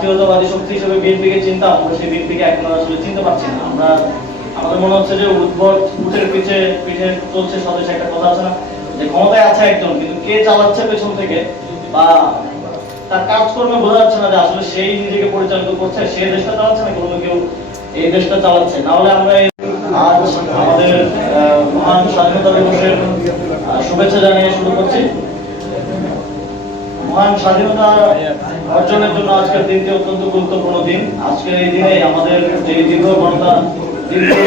জাতীয়তাবাদী শক্তি হিসেবে বিএনপিকে চিনতাম, আমরা সেই বিএনপিকে এখন আসলে চিনতে পারছি না। আমরা আমাদের মনে হচ্ছে যে উটের পিঠে পিঠে চলছে স্বদেশ, একটা কথা আছে না যে ক্ষমতায় আছে একজন, কিন্তু কে চালাচ্ছে পেছন থেকে বা তার কাজকর্মে বোঝা যাচ্ছে না যে আসলে সেই নিজেকে পরিচালিত করছে, সে দেশটা চালাচ্ছে না কোনো কেউ এই দেশটা চালাচ্ছে। না হলে আমরা আজ আমাদের মহান স্বাধীনতা দিবসের শুভেচ্ছা জানিয়ে শুরু করছি। মহান স্বাধীনতা অর্জনের জন্য আজকের দিনটি অত্যন্ত গুরুত্বপূর্ণ দিন। আজকের এই দিনে আমাদের যে দীর্ঘ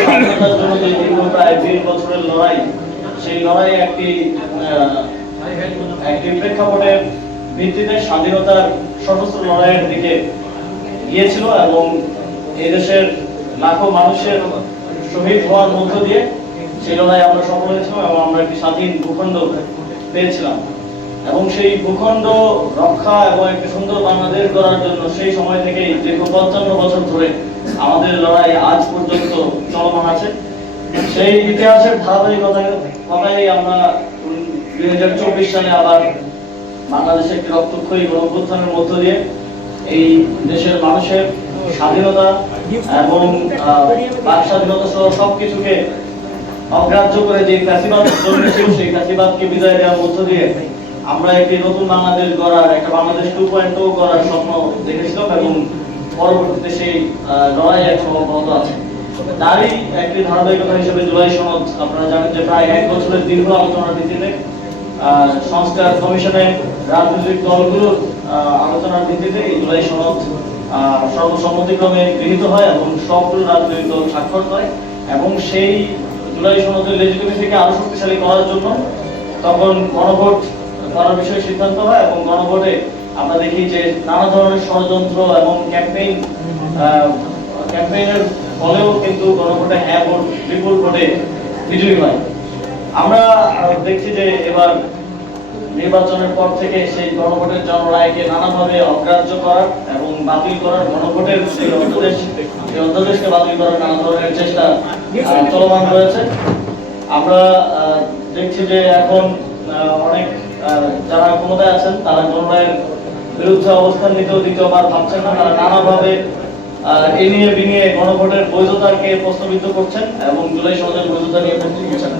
স্বাধীনতার জন্য যে দীর্ঘ প্রায় 20 বছরের লড়াই, সেই লড়াই একটি প্রেক্ষাপটের ভিত্তিতে স্বাধীনতার সশস্ত্র লড়াইয়ের দিকে গিয়েছিল এবং এই দেশের লাখো মানুষের শহীদ হওয়ার মধ্য দিয়ে সেই লড়াই আমরা সফল হয়েছিলাম এবং আমরা একটি স্বাধীন ভূখণ্ড পেয়েছিলাম। এবং সেই ভূখণ্ড রক্ষা এবং একটি সুন্দর বাংলাদেশ গড়ার জন্য সেই সময় থেকেই দীর্ঘ 55 বছর ধরে আমাদের লড়াই আজ পর্যন্ত চলমান আছে। সেই ইতিহাসের ধারাবাহিকতায় আমরা 2024 সালে আবার বাংলাদেশে একটি রক্তক্ষয়ী গণঅভ্যুত্থানের মধ্য দিয়ে এই দেশের মানুষের স্বাধীনতা এবং বাক স্বাধীনতা সহ সবকিছুকে অগ্রাহ্য করে যে ফ্যাসিবাদ জন্মেছিল, সেই ফ্যাসিবাদকে বিদায় দেওয়ার মধ্য দিয়ে আমরা একটি নতুন বাংলাদেশ গড়ার, একটা বাংলাদেশ 2.0 গড়ার স্বপ্ন দেখেছিলাম এবং পরবর্তীতে সেই লড়াই এখন অব্যাহত আছে। তারই একটি ধারাবাহিকতা হিসেবে জুলাই সনদ, আপনারা জানেন যে প্রায় 1 বছরের দীর্ঘ আলোচনার ভিত্তিতে সংস্কার কমিশনে রাজনৈতিক দলগুলোর আলোচনার ভিত্তিতে এই জুলাই সনদ সর্বসম্মতিক্রমে গৃহীত হয় এবং সবগুলো রাজনৈতিক দল স্বাক্ষর করে এবং সেই জুলাই সনদের লেজিটিমেসিকে আরো শক্তিশালী করার জন্য তখন গণভোট করার বিষয়ে সিদ্ধান্ত হয় এবং গণভোটে আমরা দেখি যে নানা ধরনের ষড়যন্ত্র এবং ক্যাম্পেইনের ফলেও কিন্তু গণভোটে হ্যাঁ ভোট বিপুল ভোটে বিজয়ী হয়। আমরা দেখছি যে এবার নির্বাচনের পর থেকে সেই গণভোটের জনরায়কে নানাভাবে অগ্রাহ্য করার এবং বাতিল করার, গণভোটের সেই অধ্যাদেশকে বাতিল করার নানা ধরনের চেষ্টা চলমান রয়েছে। আমরা দেখছি যে এখন অনেক যারা ক্ষমতায় আছেন তারা জনরায়ের বিরুদ্ধে অবস্থান নিতেও দ্বিতীয়বার ভাবছেন না। তারা নানাভাবে এ নিয়ে বিনিয়ে গণভোটের বৈধতাকে প্রশ্নবিদ্ধ করছেন এবং জুলাই সনদের বৈধতা নিয়ে প্রশ্ন তুলছেন।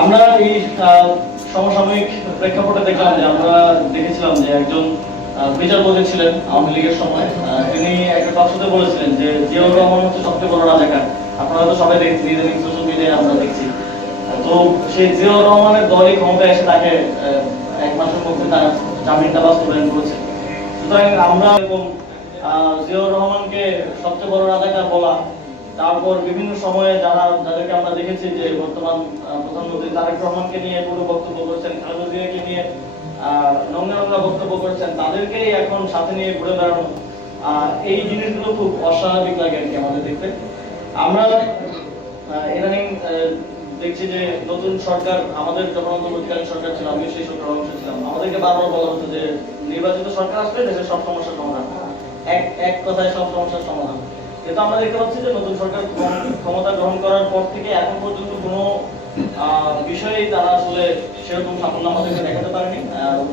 আমরা এই সমসাময়িক প্রেক্ষাপটে দেখলাম যে আমরা দেখেছিলাম যে একজন বিচারপতি ছিলেন আওয়ামী লীগের সময়, তিনি একটা টকশোতে বলেছিলেন যে জিয়াউর রহমান হচ্ছে সবচেয়ে বড় রাজাকার। আপনারা তো সবাই দেখছি, ইদানিং সোশ্যাল মিডিয়ায় আমরা দেখছি। তো সেই জিয়াউর রহমানের দলই ক্ষমতায় এসে তাকে 1 মাসের মধ্যে তার জামিনটা বাস্তবায়ন করেছে। সুতরাং আমরা এরকম জিয়াউর রহমানকে সবচেয়ে বড় রাজাকার বলা, তারপর বিভিন্ন সময়ে যাদেরকে আমরা দেখেছি যে বর্তমান প্রধানমন্ত্রী তারেক রহমানকে নিয়ে পুরো বক্তব্য করেছেন, খালেদা জিয়াকে নিয়ে নোংরা বক্তব্য করেছেন, তাদেরকেই এখন সাথে নিয়ে ঘুরে বেড়ানো, এই জিনিসগুলো খুব অস্বাভাবিক লাগে আর কি আমাদের দেখতে। আমরা ইদানিং দেখছি যে নতুন সরকার, আমাদের যখন অন্তর্বর্তীকালীন সরকার ছিল, আমি সেই সরকার অংশ ছিলাম, আমাদেরকে বারবার বলা হতো যে নির্বাচিত সরকার আসলে দেশের সব সমস্যার সমাধান, এক কথায় সব সমস্যার সমাধান। কিন্তু আমরা দেখতে পাচ্ছি যে নতুন সরকার ক্ষমতা গ্রহণ করার পর থেকে এখন পর্যন্ত কোনো বিষয়েই তারা আসলে সেরকম সাফল্য আমাদেরকে দেখাতে পারেনি।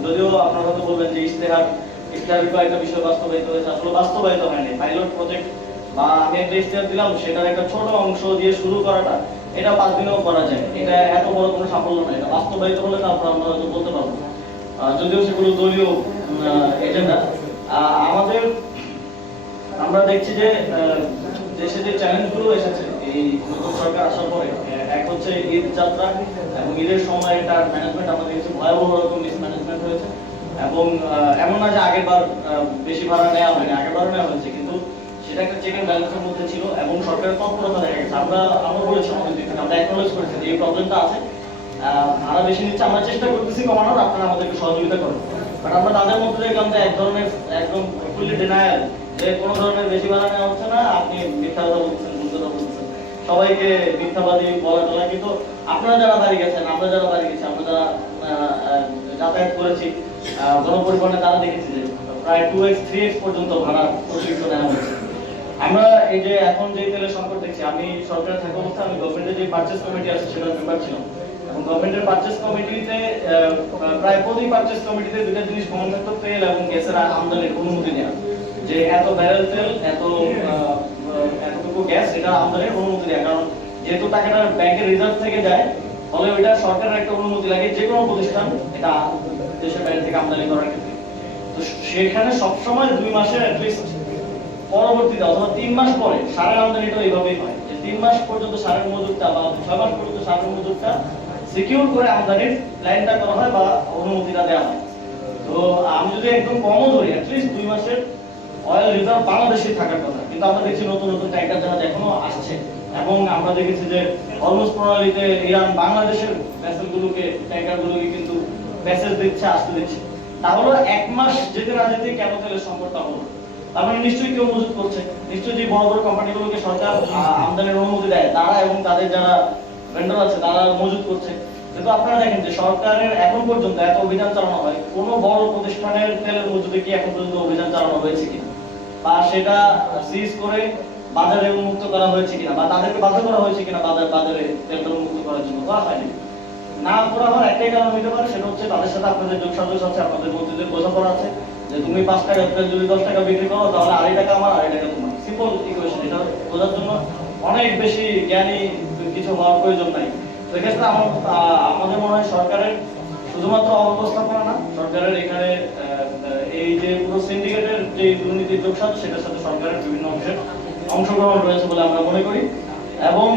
যদিও আপনারা হয়তো বলবেন যে ইশতেহারের কয়েকটা বিষয় বাস্তবায়িত হয়েছে, আসলে বাস্তবায়িত হয়নি। পাইলট প্রজেক্ট বা আমি একটা ইশতেহার দিলাম, সেটার একটা ছোট অংশ দিয়ে শুরু করাটা, এটা 5 দিনেও করা যায়। এটা এত বড় কোনো সাফল্য নয়। এটা বাস্তবায়িত হলে তারপর আমরা হয়তো বলতে পারবো, যদিও সেগুলো দলীয় এজেন্ডা। আমরা দেখছি যে দেশে যে চ্যালেঞ্জগুলো এসেছে এই নতুন সরকার আসার পরে, এক হচ্ছে ঈদ যাত্রা এবং ঈদের সময় এটার ম্যানেজমেন্ট আমরা দেখছি ভয়াবহ রকম মিসম্যানেজমেন্ট হয়েছে এবং এমন না যে আগেরবার বেশি ভাড়া নেওয়া হয়নি, আগেরবারও নেওয়া হয়েছে, কিন্তু সেটা একটা চেক এন্ড ব্যালেন্সের মধ্যে ছিল এবং সরকারের তৎপরতা দেখা গেছে। আমরা বলেছি আমাদের দিক থেকে, আমরা অ্যাকনোলেজ করেছি যে এই প্রবলেমটা আছে, ভাড়া বেশি নিচ্ছে, আমরা চেষ্টা করতেছি কমানোর, আপনারা আমাদেরকে সহযোগিতা করেন। বাট আমরা তাদের মধ্যে দেখলাম যে এক ধরনের একদম ফুললি ডিনায়াল, যে কোনো ধরনের বেশি ভাড়া নেওয়া হচ্ছে না, আপনি মিথ্যা কথা বলছেন, ভুল কথা বলছেন, সবাইকে মিথ্যাবাদী বলা টলা। কিন্তু আপনারা যারা বাড়ি গেছেন, আমরা যারা বাড়ি গেছি, আমরা যারা যাতায়াত করেছি গণপরিবহনে, তারা দেখেছি যে প্রায় 2x 3x পর্যন্ত ভাড়া অতিরিক্ত নেওয়া হচ্ছে। আমরা এই যে এখন যে তেলের সংকট দেখছি, আমি সরকারে থাকা অবস্থায় আমি গভর্নমেন্টের যে পারচেজ কমিটি আছে সেটার মেম্বার ছিলাম এবং গভর্নমেন্টের পারচেজ কমিটিতে প্রায় প্রতি পারচেজ কমিটিতে দুটো জিনিস, গভর্নমেন্ট তেল এবং গ্যাসের আমদানির অনুমতি নেওয়া। যে এত ব্যারেল তেল এতটুকু গ্যাস এটা আমদানির অনুমতি দেয়, কারণ যেহেতু টাকাটা ব্যাংকের রিজার্ভ থেকে যায়, ফলে ওইটা সরকারের একটা অনুমতি লাগে যে কোনো প্রতিষ্ঠান এটা দেশের বাইরে থেকে আমদানি করার ক্ষেত্রে। তো সেখানে সবসময় 2 মাসের অ্যাটলিস্ট পরবর্তীতে অথবা 3 মাস পরে সারের আমদানিটা এইভাবেই হয় যে 3 মাস পর্যন্ত সারের মজুদটা বা 6 মাস পর্যন্ত সারের মজুদটা সিকিউর করে আমদানির প্ল্যানটা করা হয় বা অনুমতিটা দেওয়া হয়। তো আমি যদি একদম কমও ধরি অ্যাটলিস্ট 2 মাসের অয়েল রিজার্ভ বাংলাদেশে থাকার কথা, কিন্তু আমরা দেখছি নতুন নতুন ট্যাঙ্কার জাহাজ এখনো আসছে, এবং আমরা দেখেছি যে হরমুজ প্রণালীতে ইরান বাংলাদেশের ভেসেলগুলোকে ট্যাঙ্কারগুলোকে কিন্তু প্যাসেজ দিচ্ছে, আসতে দিচ্ছে। তাহলে 1 মাস যেতে না যেতে কেন তেলের সংকটটা হলো? তার মানে নিশ্চয়ই কেউ মজুত করছে, নিশ্চয়ই যে বড় বড় কোম্পানিগুলোকে সরকার আমদানির অনুমতি দেয় তারা এবং তাদের যারা ভেন্ডর আছে তারা মজুত করছে। কিন্তু আপনারা দেখেন যে সরকারের এখন পর্যন্ত এত অভিযান চালানো হয়, কোনো বড় প্রতিষ্ঠানের তেলের মজুদে কি এখন পর্যন্ত অভিযান চালানো হয়েছে কিনা, বা সেটা সিজ করে বাজারে উন্মুক্ত করা হয়েছে কিনা, বা তাদেরকে বাধ্য করা হয়েছে কিনা বাজারে তেলটা উন্মুক্ত করার জন্য? করা হয়নি। না করা হওয়ার একটাই কারণ হতে পারে, সেটা হচ্ছে তাদের সাথে আপনাদের যোগসাজশ আছে, আপনাদের মন্ত্রীদের বোঝাপড়া আছে যে তুমি 5 টাকা যদি 10 টাকা বিক্রি করো তাহলে 2.5 টাকা আমার, 2.5 টাকা তোমার। Simple equation. এটা বোঝার জন্য অনেক বেশি জ্ঞানী কিছু হওয়ার প্রয়োজন নাই। তো এক্ষেত্রে আমাদের মনে হয় সরকারের শুধুমাত্র অব্যবস্থাপনা না, সরকারের এখানে এই যে পুরো সিন্ডিকেটের যে দুর্নীতির যোগসাজ সেটার সাথে সরকারের বিভিন্ন অংশের অংশগ্রহণ রয়েছে বলে আমরা মনে করি। এবং